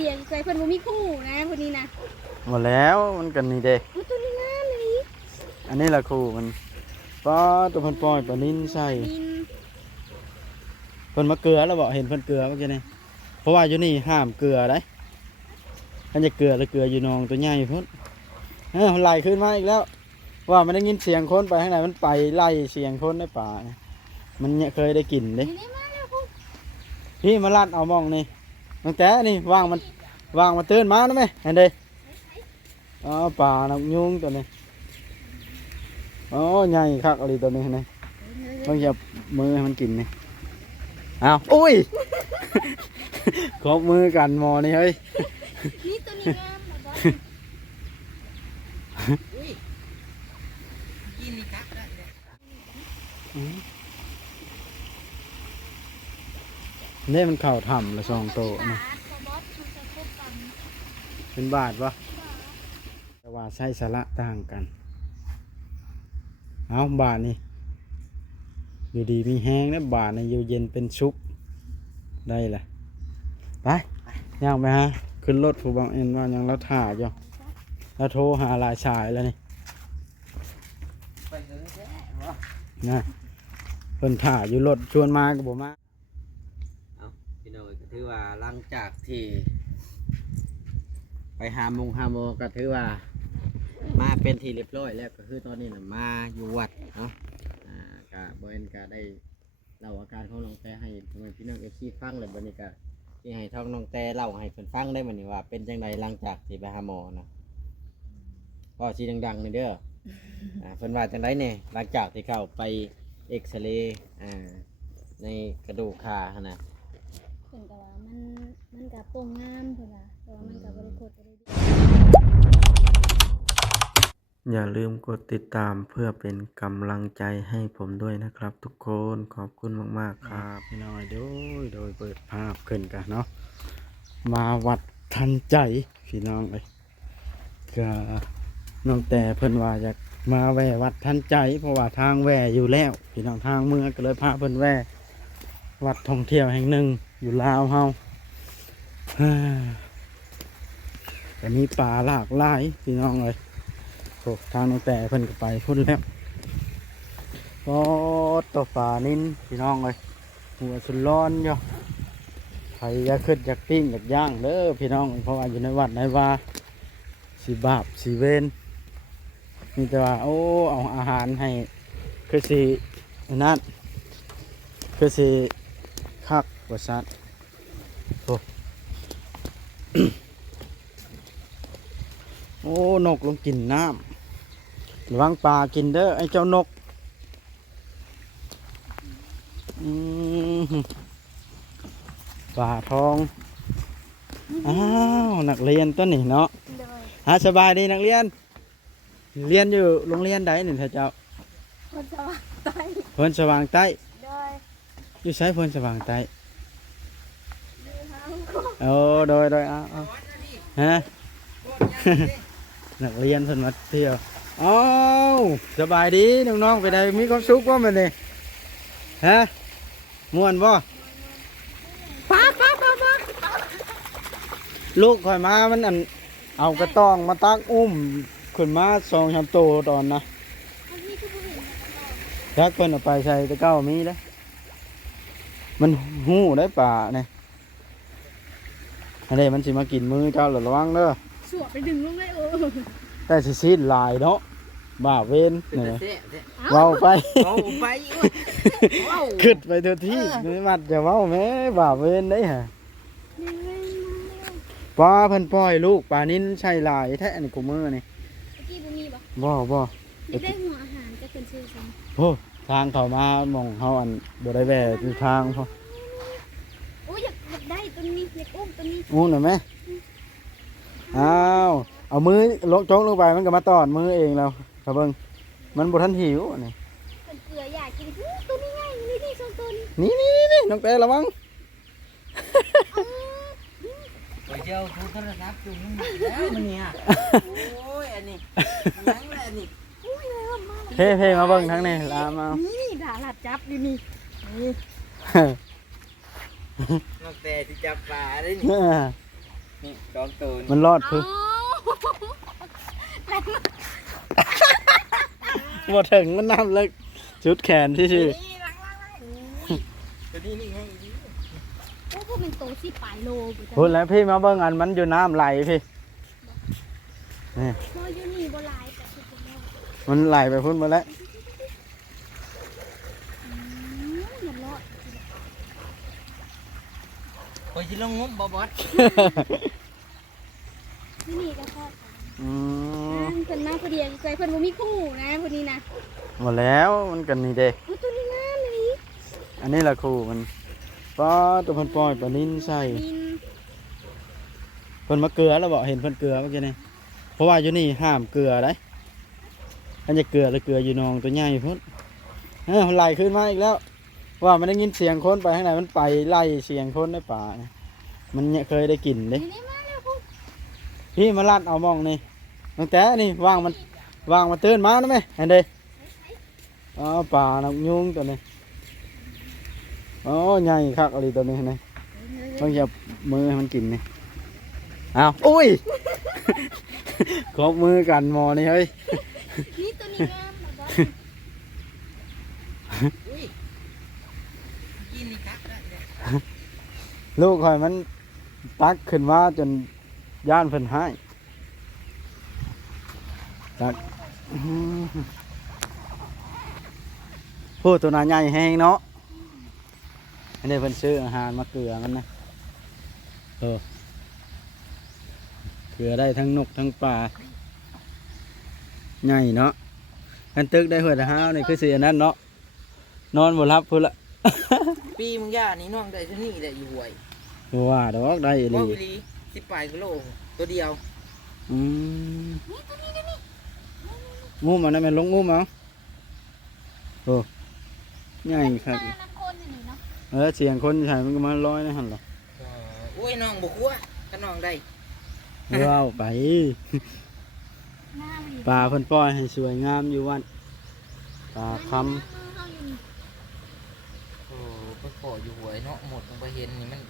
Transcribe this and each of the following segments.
เดียเคยเพิ่นบ่มีคู่นะคนนี้นะหมดแล้วมันกันนี่เด้ตัวนี้งามเลยอันนี้ละครูมันป้าตัวเพิ่นปล่อยปลานิ่นใส่เพิ่นมาเกลือแล้วบ่เห็นเพิ่นเกลือเมื่อกี้นี่เพราะว่าอยู่นี่ห้ามเกลือได้ถ้าจะเกลือแล้วเกลืออยู่นองตัวใหญ่พุ่นมันไหลขึ้นมาอีกแล้วว่ามันได้ยินเสียงคนไปข้างในมันไปไล่เสียงคนในป่ามันเนี่ยเคยได้กลิ่นเด้พี่มาลัดเอามองนี่ตั้งแต่นี่วางมันตื่นมาได้ไหมเห็นเด้อ๋อป่าน้ำยุงตัวนี้อ๋อใหญ่คักอะไรตัวนี้นี่ต้องจับมือให้มันกินนี่อ้าวอุ้ยขอบมือกันหมอนี่เฮ้ยนี่ตัวนี้งามอุ้ยกินนี่ครับได้นี่มันเข่าถ่ำละสองโตนะเป็นบาทวะแต่ว่าใช้สาระต่างกันเอาบาทนี่อยู่ดีมีแห้งนะบาทนี่อยู่เย็นเป็นชุบได้แหละไปย่างไปฮะขึ้นรถผู้บังเอิญว่ายังเราถ่ายอยู่เราโทรหาลายชายแล้วนี่นะเพิ่นถ่ายอยู่รถชวนมาก็บอกมาเอาพี่น้องก็ถือว่าหลังจากที่ไปหาโมก็ถือว่ามาเป็นที่เรียบร้อยแล้วก็คือตอนนี้นะมาอยู่วัดเนาะก็บริเวณก็ได้เล่าอาการของน้องแต่ให้พี่น้องFCฟังเลยบัดนี้ก็ที่ให้ท้องน้องแต่เล่าให้เพิ่นฟังได้บัดนี้ว่าเป็นจังไดหลังจากที่ไปหาหมอนะก็สิดังๆนี่เด้อเพิ่นว่าจังไดเนี่ยหลังจากที่เข้าไปเอ็กซเรย์ในกระดูกขาหั่นน่ะเพิ่นก็ว่ามันก็โป่งงามเพิ่นว่าแต่ว่ามันก็บ่ได้กดบ่ได้อย่าลืมกดติดตามเพื่อเป็นกำลังใจให้ผมด้วยนะครับทุกคนขอบคุณมากๆครับพี่น้อยโดยเปิดภาพขึ้นกันเนาะมาวัดทันใจพี่น้องเลยก็น้องแต่เพิ่นว่าอยากมาแวะวัดทันใจเพราะว่าทางแวะอยู่แล้วพี่น้องทางเมืองก็เลยพาเพิ่นแวะวัดท่องเที่ยวแห่งหนึ่งอยู่ลาวเฮาแต่มีป่าหลากหลายพี่น้องเลยโอ้ทางน้องแต่เพิ่นก็ไปพุ่นแล้วก็ตัวป่านินพี่น้องเลยหัวสุนร้อนอยู่ใครอยากขึ้นอยากปิ้งอยากย่างเด้อพี่น้องเพราะว่าอยู่ในวัดในว่าสีบาปสีเวนมีแต่ว่าโอ้เอาอาหารให้คือสีนั่นคือสีคักกว่าสัตว์โอ้โอ้นกลงกินน้ำระวังปลากินเด้อไอ้เจ้านกปลาทองอ้าวนักเรียนต้นนี่เนาะสบายดีนักเรียนเรียนอยู่โรงเรียนใดนี่ท่านเจ้าพนสว่างใต้พนสว่างใต้อยู่ใช้พนสว่างใต้โอ้โดยเอาฮะนักเรียนเพิ่นมาเที่ยวอ้าวสบายดีน้องๆไปได้มีความสุขว่ามันนี่ฮะม่วนบ่ป้าลูกคอยมามันอันเอากระตองมาตักอุ้มขึ้นมา2-3 โตตอนนะถ้าเพิ่นเอาไปใส่ตะเก้ามีแล้วมันหู้ได้ป่าเนี่ยอันนี้มันสิมากินมือเจ้าระวังเด้อสวบไปดึงลงเลยแต่สิซีดลายเนาะบ่าเว้นนี่เว้าไปขึ้นไปเท่าที่นี่มัดจะเว้าแม่บ่าเว้นได้ฮะปลาเพิ่นปล่อยลูกปลานิ้นใช่ลายแท้อันนี้กูมือนี่กี้บ่มีบ่ได้หัวอาหารจะเป็นชื่อซ้ำโอ้ทางเขามามองเฮาอันบ่ได้แวะอยู่ทางพอโอ้ยอยากได้ตัวนี้อยากอุ้มตัวนี้อุ้มหน่อยไหมอ้าวเอามือลงโจกลงไปมันก็มาตอดมือเองแล้วครับเบิ้งมันบ่ทันหิวนี่เป็นเกลืออยากกินตัวนี้ไงนี่2 ตัวนี่น้องแต่ระวังไปเจ้าผู้โทรศัพท์จุ่มแล้วมันเนี่ยโอ้ยอันนี้ยังแหละนี่เพ่มาเบิ้งทั้งนี้ลามานี่ด่าหลับจับอยู่นี่นกแต่ที่จับปลาได้นี่ นี่ดองตัว มันรอดคือบ่ถึงมันน้ำเล็กชุดแขนที่ชื่อ ตัวนี้นี่ไง โอ้พวกมันโตสิปลายโลบ่จ้ะ พูดแล้วพี่มาเบิ่งอันมันอยู่น้ำไหลพี่นี่ พออยู่นี่บ่หลายแต่คือบ่รอด มันไหลไปพุ่นหมดแล้ว มันรอด โอ้ยสิลงงบบอส ที่นี่ก็ทอด อืม เพิ่นมาพอดีใจเพิ่นบ่มีคู่นะพอดีนะ หมดแล้วมันกันนี่เด้ เอาตัวนี้งามเลย อันนี้ละครูมันป้าตัวมันปล่อยปลานิ่นใส่ นิน เพิ่นมาเกลือแล้วบอกเห็นเพิ่นเกลือเมื่อกี้นี่เพราะว่าอยู่นี่ห้ามเกลือได้อันจะเกลือแล้วเกลืออยู่นองตัวใหญ่พุ่นมันไหลขึ้นมาอีกแล้ว ว่ามันได้ยินเสียงคนไปข้างในมันไปไล่เสียงคนในป่าเนี่ยมันเนี่ยเคยได้กลิ่นเด้ นี่มาแล้วพุ่น พี่มาลัดเอามองนี่ตั้งแต่นี่วางมันตื่นมาแล้วไหมเห็นเด้อ๋อป่าน้ำยุงตัวนี้อ๋อใหญ่คักอะไรตัวนี้นะต้องจับมือให้มันกินนี่อ้าวอุ้ย ขอบมือกันหมอนี่เฮ้ย นี่ตัวนี้งามนะบอส อุ้ยกินนี่กักได้เลย ลูกคอยมันตักขึ้นมาจนย่านเพิ่นให้ตักพูดตัวนาใหญ่แห้งเนาะอันนี้เพิ่นซื้ออาหารมาเกลือมันนะเกลือได้ทั้งนกทั้งปลาใหญ่เนาะกันตึกได้หัวตะห้าวนี่คือสิอันนั้นเนาะนอนบ่รับพุ่นละ ปีมึงย่านี่น้องได้ที่นี่ได้อยู่ห่วย ว่าดอกได้อีห ว่า ลี วิลี18กิโลตัวเดียว อืม นี่ตัวนี้นี่ งุ้มเอันนั้นแม่นลงงุ้มเอาโอ้ใหญ่ครับ มาน้ำคนนี่เนาะ เสียงคนใช่มันก็มาร้อยนะหันหรอ อุ้ยน้องบุกว่าถ้าน้องได้ ว้าวไป หน้ามัน ป่าเพิ่นปล่อยให้สวยงามอยู่วันป่าค เฮาอยู่นี่ โอ้ไปขออยู่ห่วยเนาะหมดลงไปเห็นนี่มัน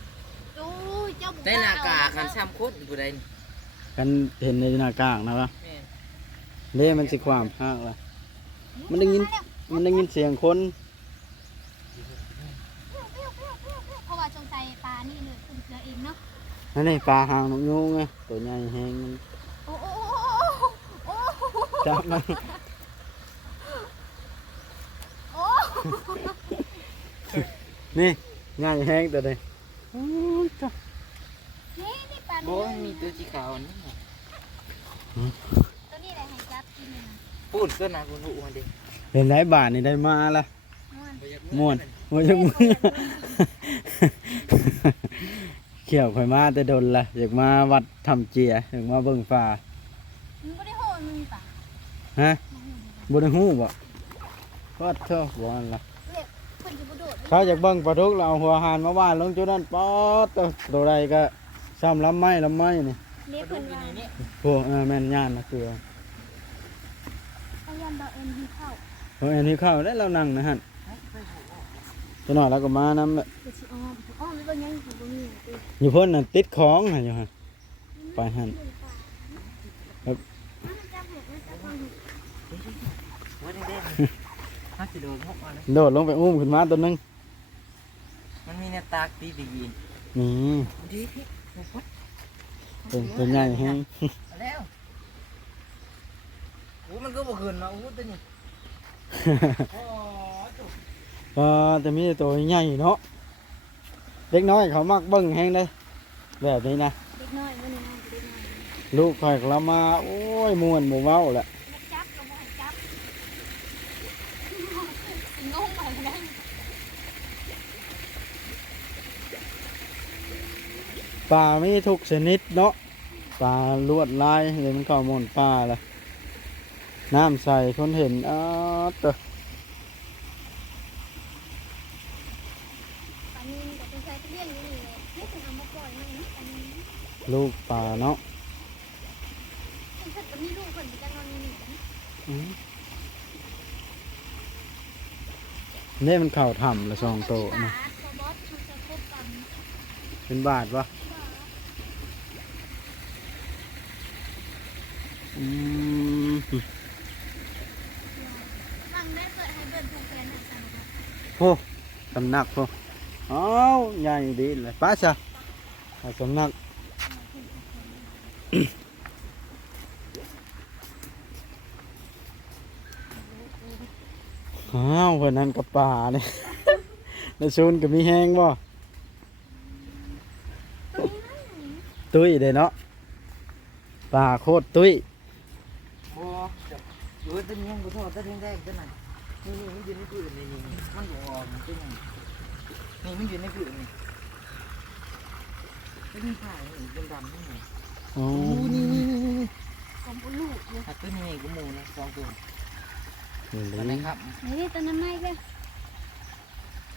โอ้ยเจ้าบุ ได้หน้ากากกันซ้ำคนอยู่ใดนี่ ำกันเห็นในหน้ากากนะวะ แม่น เล่มันสิความภาคละมันได้ยินเสียงคน เพราะว่าจงใจปลานี่เลยคุณเสือเองเนาะ นั่นนี่ปลาหางนกยูงไงตัวใหญ่แห้งมัน โอ้โอ้โอ้ จับมัน โอ้ นี่ใหญ่แห้งตัวนี้ นี่นี่ปลา โอ้ยมีตัวสีขาวอันนี่ ตัวนี้แหละให้จับกินเลยนะ พูดก็นะคุณผู้มันดิ เห็นหลายบาทนี่ได้มาละ ม่วน ม่วนว่าจังมือเขี่ยวข่อยมาแต่ดนละอยากมาวัดทำเจียอยากมาเบิ่งฟ้า มันไม่ได้โหดมันมีปลา ฮะบ่ได้ฮู้บ่ก็เท่าบ่อันละ คนจะกระโดด ถ้าอยากเบิ่งปลาทุกเราเอาหัวหานมาว่านลงจุดนั้นป๊อดตัวใดก็ซ้ำลำไม้นี่ เล็บ ดู เพิ่น อยู่ ว่า ในนี้ พวกแม่นย่านนะเกลือ เอายันบาเอิญที่เข้า เพราะอันนี้เข้าได้เรานั่งนะฮะตัวหน่อยแล้วก็มานำ เดี๋ยวสิอ้อมไม่เป็นยังอยู่บ่มีตัว อยู่เพิ่นน่ะติดของหั่นอยู่ฮะไปหั่น มันจับเห็ดมันจับฟังเห็ด ว่าได้น่าจะโดนพวกอะไร โดดลงไปอุ้มขึ้นมาตัวหนึง มันมีเนี่ยตากตีไปยิน นี่ ดีพี่ เป็นใหญ่แฮง แล้วโอ้มันก็บ่ขึ้นมาโอ้ตัวนี้โอ้จุก ก็จะมีแต่ตัวใหญ่เนาะเด็กน้อยเขามักเบิ่งแฮงได้แบบนี้นะ เด็กน้อยมันนี่นะเด็กน้อย ลูกข่อยก็ละมาโอ้ยม่วนบ่เว้าแหละ มันจับก็บ่ให้จับงงไปเลย ปลามีทุกชนิดเนาะปลาลวดลายเลยมันเข้าหม่อนปลาละน้ำใสคนเห็นตัว ปลานิลกับเป็นชายที่เลี้ยงอยู่นี่เลยให้คุณเอามาปล่อยไหมเนาะปลานิล ลูกปลาเนาะ เพิ่นปลานิลลูกเพิ่นจะนอนนี่นี่ นี่มันเข่าถ่ำละสองโตนะ บอสมันจะคบกัน เป็นบาทวะ อืม ฟังได้เปิดให้เบิ่นผูกแขนให้กันนะครับ โอ้สำนักพ่ออ้าวใหญ่ดีเลยป้าจ้ะสำนักอ้าวเพื่อนนั่นกับป่าเนี่ย ในซูนก็มีแห้งบ่ตุ้ยเด้เนาะป่าโคตรตุ้ย โอ้อยู่ต้นยังกูโทษต้นแรกต้นไหนนี่มันอยู่ในผืนนี่มันอยู่อ่อนต้นนี่มันอยู่ในผืนนี่ต้นผ่านี่ต้นดำนี่ อ๋อ นี่ ผมเอาลูกเลย ถ้าต้นนี้กูมูนะ2ตัว นี่ ต้นไหนครับ นี่ตัวนั้นไม่เลย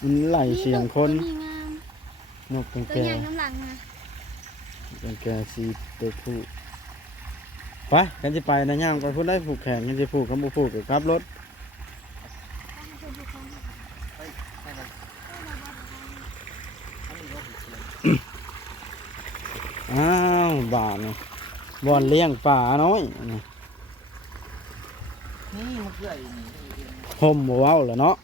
มันไหลเสียงคน ตัวนี้งาม นกตัง ตัว แก ใหญ่น้ำหลังนะ ตังแกสีตัวผู้ไปกันจะไปนะย่างไปพูดได้ผูกแขนกันจะผูกกับบุผูกกับรถ ไปเลยอันนี้ก็ผิดเลย อ้าวบาทนี่บอนเลี้ยงป่าน้อยนี่ นี่มันเกลืออยู่นี่ ห่มบ่เว้าแล้วเนาะ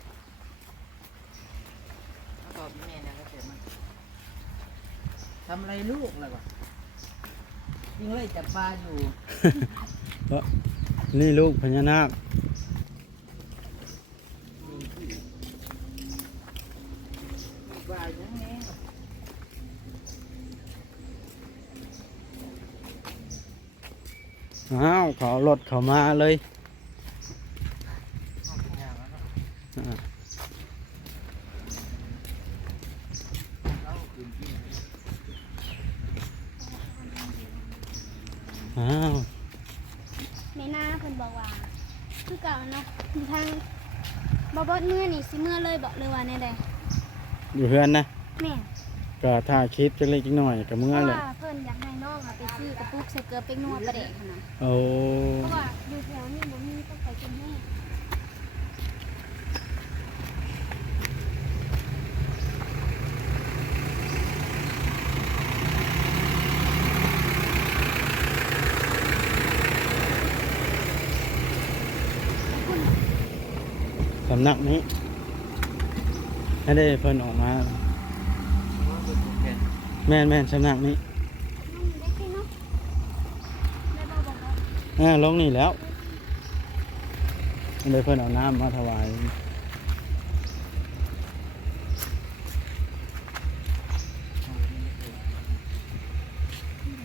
ตอบแม่นะก็เสร็จมันทำอะไรลูกเลยก่อนยิงเลยจับปลาอยู่ นี่ลูกพญานาคอ้าวเขาเอารถเขามาเลยอ้าว ในหน้าเพิ่นบอกว่าคือเก่าเนาะมีทางบ่บ่เมื่อนี่สิเมื่อเลยบอกเลยว่าแน่ใด อยู่เพื่อนนะ แม่ ก็ถ้าคิดจักเล็กจักหน่อยกับ เพ เมื่อ ราะ เลย ว่าเพิ่นอยากให้น้องอะไปซื้อกระปุกใส่เกลือเป็กนัวประเดกหั่นน่ะ โอ้ เพราะว่าอยู่แถวนี้บ่มีต้องไปกินแม่สำนักนี้ให้ได้เพิ่นออกมา แม่นสำนักนี้ น้องอยู่ได้แค่เนาะได้บ่บอกว่า ลงนี่แล้วให้ได้เพิ่นเอาน้ำมาถวาย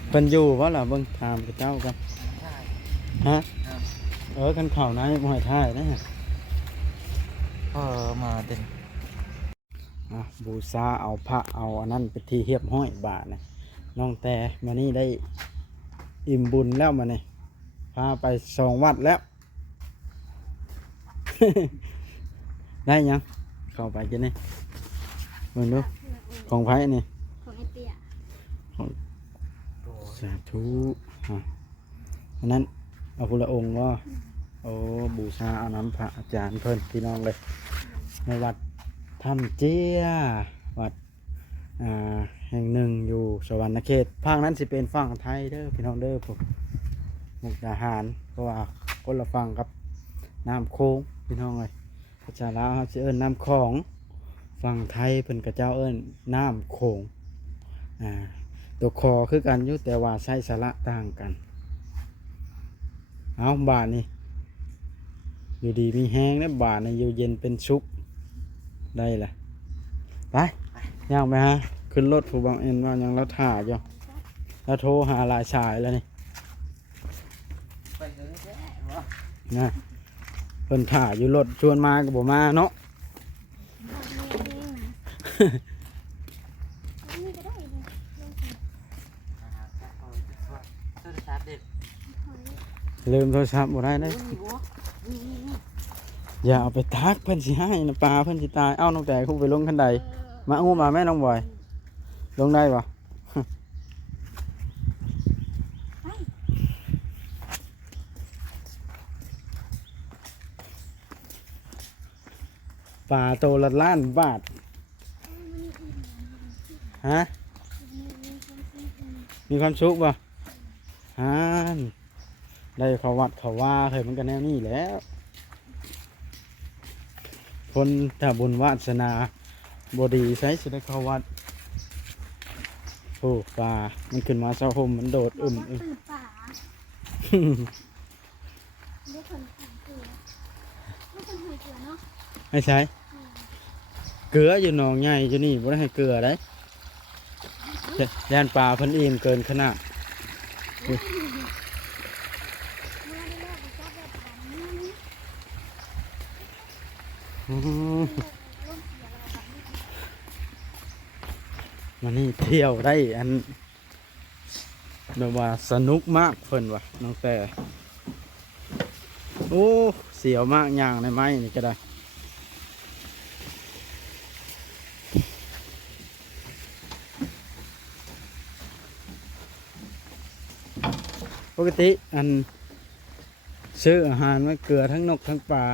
เพิ่นอยู่บ่ล่ะเบิ่งถามกับเจ้ากันฮะคันเข้านะบ่ให้ท่ายนะ มาเด่น บูชาเอาพระเอาอันนั้นไปที่เรียบห้อยบาทนะน้องแต่มานี่ได้อิ่มบุญแล้วมาเนี่ยพาไป2 วัดแล้ว ได้ยังเข้าไปกินนี่มึงดูของไผ่นี่ ของไอเตี้ย สาธุอันนั้นเอาพุละองค์ว่าโอ้บูชาเอาน้ำพระอาจารย์เพิ่นพี่น้องเลยในวัดถ้ำเจียวัดแห่งหนึ่งอยู่สวรรณเขตภาคนั้นสิเป็นฝั่งไทยเด้อพี่น้องเด้อผมมุกดาหารเพราะว่าคนละฝั่งกับน้ำโค้งพี่น้องเลยพระเจ้าลาวเขาสิเอิ้นน้ำของฝั่งไทยเพิ่นกระเจ้าเอิ้นน้ำโขงตัวคอคือกันอยู่แต่ว่าใช้สระต่างกันเอาบาทนี่อยู่ดีมีแห้งแล้วบาทนี่อยู่เย็นเป็นสุขได้แหละไปย่างไปฮะขึ้นรถผู้บังเอ็นว่ายังเราถ่ายอยู่แล้วโทรหาหลายสายแล้วนี่ ไปเลยแค่วะ นะเพิ่นถ่ายอยู่รถชวนมาก็บ่มาเนาะ บอกเองนะอันนี้ก็ได้เลยลงสิ โทรศัพท์เด็ด หอย ลืมโทรศัพท์บ่ได้เลย นี่บัวนี่ อย่าเอาไปทักเพิ่นสิให้นะปลาเพิ่นสิตายเอ้าน้องแต่คุไปลงคันใดมาอู้มาแม่น้องบอยลงได้ปะ ป่าโตละล้านบาทฮะมีความสุขป่ะฮาน ได้เขาวัดเขาว่าเคยมันก็แนวนี้แหล้ว คนถ้าบุญวาสนาบดีใช้สิได้เข้าวัดโอ้ปลามันขึ้นมาเช้าห่มมันโดดบอกว่า อึม ตื่นป่าได้คนสั่งเกลือไม่คนหอยเกลือเนาะ ไม่ใช่เกลืออยู่หนองใหญ่อยู่นี่บ่ได้ให้เกลือได้ย่านปลาเพิ่นอิ่มเกินขนาด มาได้แล้วไปจับแบบนี้นี่ อื้อหือ ร่มเสียเราแบบนี้ มานี่เที่ยวได้อันแบบว่าสนุกมากเพิ่นว่ะน้องแต่โอ้เสียวมากย่างในไม้นี่ก็ได้ปกติอันซื้ออาหารมาเกลือทั้งนกทั้งปลา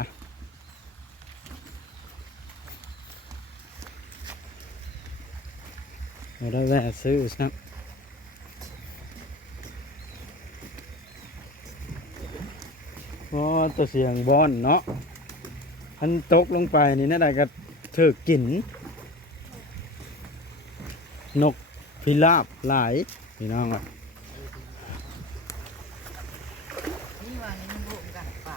เราได้แวะซื้อสักเพราะตัวเสียงบอนเนาะมันตกลงไปนี่น่าได้ก็ถือกินนกพิราบหลายพี่น้องอ่ะ นี่ว่านี่มันรวมกันป่ะ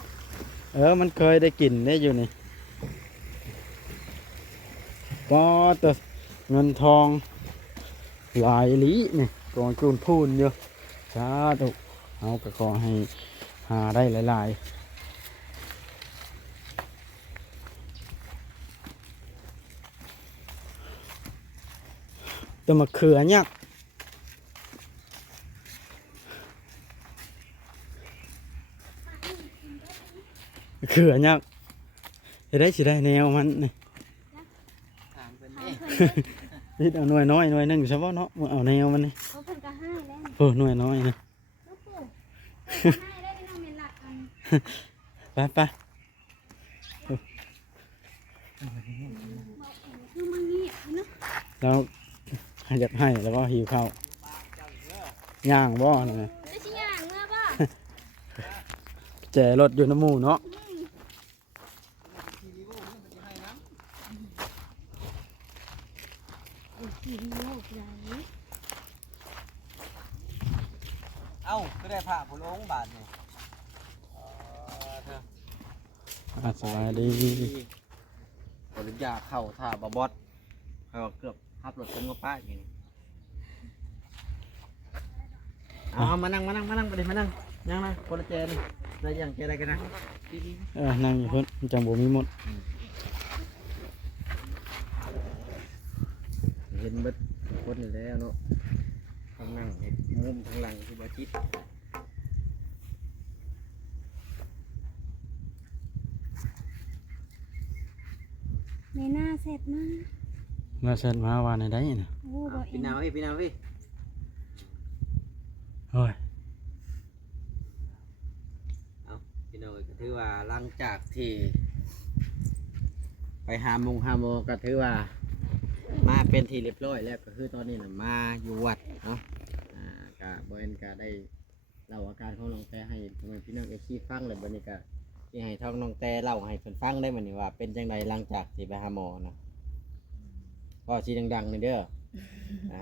มันเคยได้กลิ่นได้อยู่นี่ก็ตัวเงินทองหลายอีหลีนี่กองจูนพูนเยอะสาธุเอาก็ขอให้หาได้หลายๆแต่มะเขือเนี่ยมะเขือเนี่ยจะได้สิได้แนวมันนี่ ถามเพิ่น ถาม เด้ เพิ่นเด้อ นิดเอาหน่วยน้อยหน่วยหนึงเฉพาะเนาะเอาแนวมันนี่ เขาเพิ่นก็ให้แล้ว หน่วยน้อยนะ ลูกปู่เพิ่นก็ให้ได้พี่น้องเมนหลักอัน ไป บอกเองคือมันเงียบเนาะ แล้วอยากให้แล้วก็หิวข้าวย่างบ่นะ ได้ชิย่างเมื่อบ่ แจรถอยู่น้ำหมูเนาะ กินโลกใหญ่ เอ้าก็ได้พระผู้ลงบาทนี่เธอ สบายดี ปริญญาเข้าท่าบอบอสเขาเกือบฮับรถเป็นกับป้าอย่างนี้เอามานั่งประเดี๋ยวมานั่งยังนะคนละเจนได้ยังเจได้กันนะดี นั่งอยู่เพิ่นมันจังบ่มีหมด ๆเห็นเบิดคนอยู่แล้วเนาะทางนั่งเห็นมุมทางหลังที่บาจิต ในหน้าเสร็จมาก มาเซ็นมาว่าในได้น่ะ โอ้บอกเอ พี่ ง นาวพี่นาวพี่ โอ้ย เอาพี่นาวก็ถือว่าหลังจากที่ไปหาโมก็ถือว่ามาเป็นที่เรียบร้อยแล้วก็คือตอนนี้น่ะมาอยู่วัดเนาะก็บ่เอ็นก็ได้เล่าอาการของน้องแต่ให้พ่อแม่พี่น้องFCฟังเลยบัดนี้ก็สิให้ทางน้องแต่เล่าให้เพิ่นฟังได้บัดนี้ว่าเป็นจังไดหลังจากที่ไปหาหมอนะก็สิดังๆนี่เด้อ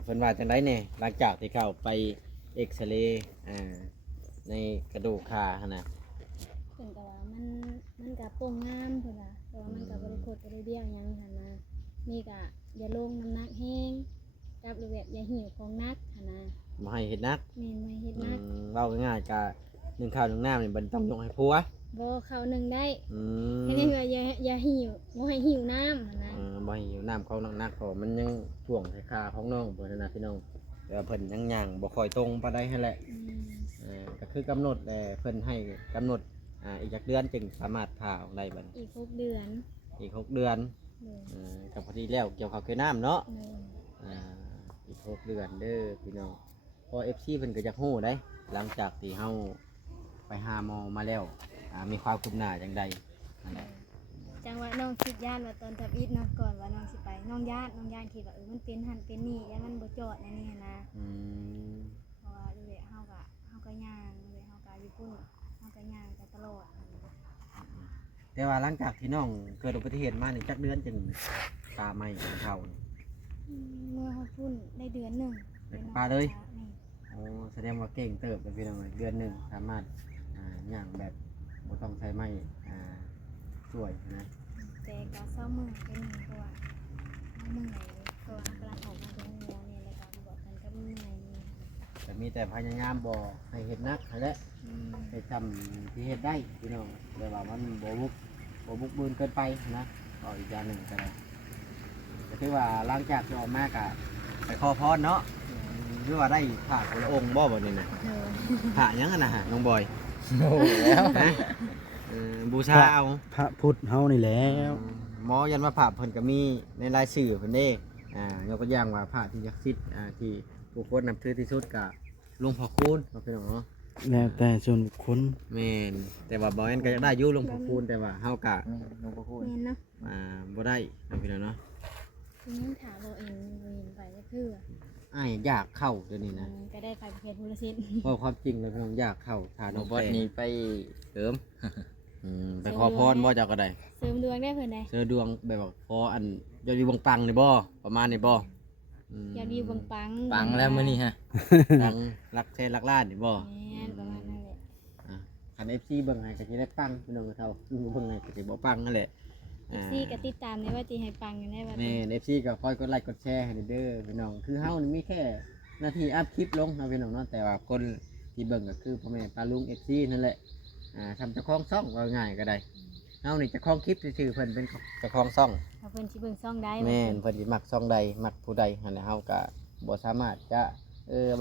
เพิ่นว่าจังไดเนี่ยหลังจากที่เข้าไปเอ็กซเรย์ในกระดูกขาหั่นน่ะ เพิ่นก็ว่ามันก็โป่งงามเพิ่นว่าแต่ว่ามันก็บ่ได้โคตรบ่ได้เบี้ยวหยังหั่นนะนี่ก็อย่าลงน้ำหนักแห้งกับหรือแบบอย่าหิวของนักหั่นนะ มาให้เห็ดนัก แม่นบ่ให้เฮ็ดนัก เว้าง่ายๆกะหนึ่งข้าวหนึ่งน้ำนี่บันต้องยกให้ผัว บ่เข้าหนึงได้ อืม ให้เรียกว่าอย่าหิวบ่ให้หิวน้ำหั่นนะ บ่ให้หิวน้ำของน้องนักเพราะมันยังช่วงให้ขาของน้องเพิ่นนะพี่น้องแต่ว่าเพิ่นยังย่างบ่ค่อยตรงปานใดให้แหละ อืม ก็คือกำหนดแต่เพิ่นให้กำหนดอีกจักเดือนจึงสามารถผ่าออกได้บัดนี้ อีก6เดือน อีก6 เดือน เลย กับพอดีแล้วเกี่ยวข้าวเกี่ยวน้ำเนาะ เลย อีก6 เดือนเด้อพี่น้องพอ FC เพิ่นก็จะฮู้ได้หลังจากที่เฮาไปหาหมอมาแล้วมีความคืบหน้าจังใดนั่นแหละ จังว่าน้องคิดย่านว่าตอนทับอิฐเนาะก่อนว่าน้องสิไปน้องย่านคิดว่ามันเป็นหันเป็นนี่ย่านมันบ่จอดในนี่หันนะ อืม เพราะว่าเลยเฮาก็ย่างเลยเฮาก็อยู่พุ่น เฮาก็ย่างไปตลอด แต่ว่าหลังจากที่น้องเกิดอุบัติเหตุมานี่จักเดือนจึงตาไม่ของเขา เมื่อเขาพุ่นได้เดือนหนึ่ง ปลาเลย โอ้แสดงว่าเก่งเติบเลยพี่น้องเอ้ยเดือนหนึ่งสามารถย่างแบบบ่ต้องใช้ไม้ช่วยนะ แต่ก็เศร้ามือเป็นหนึ่งตัวเมื่อยตัวกำลังออกมาตรงนี้เนี่ยแล้วก็บอกกันก็เมื่อยนี่ แต่มีแต่พยายามบ่ให้เห็ดนักให้และให้ทำที่เห็ดได้พี่น้องแต่ว่ามันบ่บุกบืนเกินไปนะก็อีกอย่างหนึ่งก็ได้ก็คือว่าหลังจากที่ออกมากะไปขอพรเนาะหรือว่าได้ผ่าพระองค์บ่นี่นะ เออ ผ่ายังอะนะฮะน้องบอย โอ้แล้ว นะบูชาเอา พระพุทธเฮานี่แหล้ว หมอยันว่าผ่าเพิ่นก็มีในรายชื่อเพิ่นเด้ยกตัวอย่างว่าผ่าที่ศักดิ์สิทธิ์ที่ผู้คนนับถือที่สุดก็หลวงพ่อคูณเนาะพี่น้องเนาะ แล้วแต่ส่วนบุคคล แม่นแต่ว่าบ่แม่นก็อยากได้อยู่หลวงพ่อคูณแต่ว่าเฮากะ หลวงพ่อคูณ แม่นเนาะ บ่ได้เนาะพี่น้องเนาะ ทีนี้ถามเราเองเห็นไปก็คือ อ้ายอยากเข้าเดี๋ยวนี้นะ ก็ได้ไปประเทศพุทธศิลป์ เพราะความจริงแล้วพี่น้องอยากเข้าฐาน น้ น้ อ อง ง บอส แต่ นี่ไป เสริมไปขอพรบ่เจ้าก็ได้ เสริมดวงได้เพิ่นได้ เจอดวงแบบว่าขออันยอดวิวบังปังนี่บ่ประมาณนี้บ่ ยอดวิวปัง ปังแล้วมื้อนี้ฮะ ดังรักแท้รักล้านนี่บ่ แม่นประมาณนั้นแหละ คัน FC เบิ่งให้ก็สิได้ปังพี่น้องเท่าเบิ่งให้ก็สิบ่ปังนั่นแหละ ซี่ก็ติดตามในว่าสิให้ปังกันได้ว่า แม่น FC ก็คอยกดไลค์กดแชร์ให้เด้อพี่น้องคือเฮานี่มีแค่หน้าที่อัพคลิปลงเนาะพี่น้องเนาะแต่ว่าคนที่เบิ่งก็คือพ่อแม่ป้าลุง FC นั่นแหละทำเจ้าของช่องว่าง่ายก็ได้เฮานี่เจ้าของคลิปซื่อๆเพิ่นเป็นเจ้าของช่อง ถ้าเพิ่นสิเบิ่งซ่องได้ แม่นเพิ่นสิมักช่องใดมักผู้ใดหั่นแหละเฮาก็บ่สามารถจะ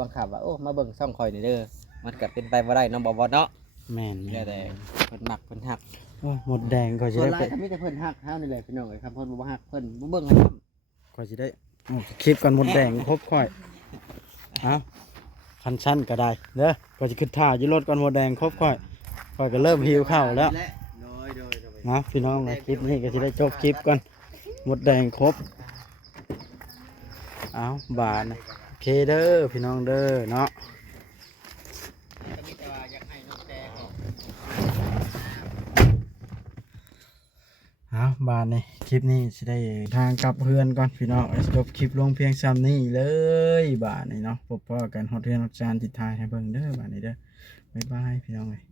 บังคับว่าโอ้มาเบิ่งช่องข่อยนี่เด้อมันก็เป็นไปบ่ได้เนาะบ่เนาะ แม่น แล้วแต่เพิ่นมักเพิ่นฮัก โอ้ยหมดแดงก็สิ ส่วน ได้ หลา ไป ยก็มีแต่เพิ่นฮักเฮานี่แหละพี่น้องเอ้ยครับเพิ่นบ่ฮักเพิ่นบ่เบิ่งให้นำ ก็สิได้คลิปกันหมดแดงครบค่อยเอาคันชั้นก็ได้เด้อก็สิขึ้นท่าอยู่รถก่อนหมดแดงครบค่อยก็เริ่มหิวข้าวแล้ว โดย นะพี่น้องนะคลิปนี้ก็สิได้จบคลิปก่อนหมดแดงครบเอาบาทนะโอเคเด้อพี่น้องเด้อเนาะ มีแต่ว่าอยากให้น้องแต่ออก เอาบาทนี่คลิปนี้สิได้ทางกลับเพื่อนก่อนพี่น้องจบคลิปลงเพียงซ้ำนี้เลยบาทนี่เนาะพบกันฮอดเทือนฮอดจานติดทายให้เบิ่งเด้อบาทนี้เด้อบ๊ายบายพี่น้องเอ้ย